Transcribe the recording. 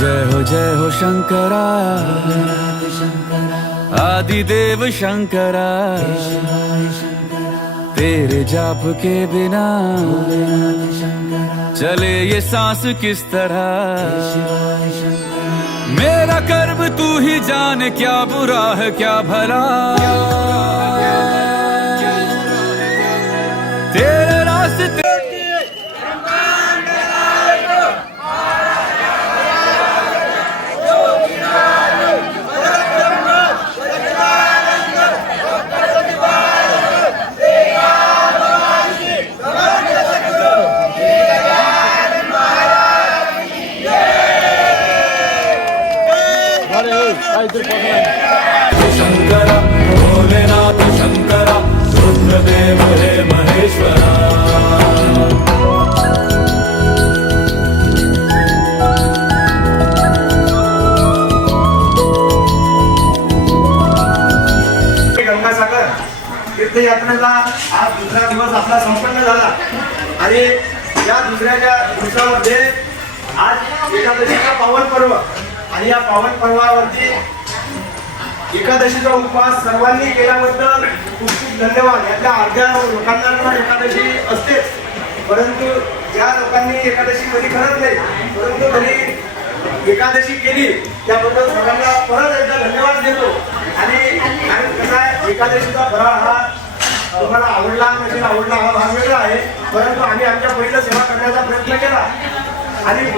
जय हो शंकरा आदिदेव शंकरा, तेरे जाप के बिना चले ये सांस किस तरह। मेरा कर्म तू ही जाने, क्या बुरा है क्या भला, तेरे रास्ते शंकरा भोलेनाथ शंकरा, रुद्रदेव हे महेश्वरा। गंगासागर तीर्थयात्रेचा आज दुसरा दिवस आपला संपन्न झाला आणि या दुसऱ्या दिवसामध्ये आज एकादशीचा पावन पर्व आणि या पावन पर्वावरती एकादशीचा उपवास सर्वांनी केल्याबद्दल खूप खूप धन्यवाद। यातल्या अर्ध्या लोकांना एकादशी असते, परंतु ज्या लोकांनी एकादशी कधी करत नाही परंतु त्यांनी एकादशी केली त्याबद्दल सर्वांना परत एकदा धन्यवाद देतो। आणि कसं आहे, एकादशीचा फराळ हा तुम्हाला आवडला नसेल आवडला हा भाग वेगळा आहे, परंतु आम्ही आमच्या पहिलं सेवा करण्याचा प्रयत्न केला आणि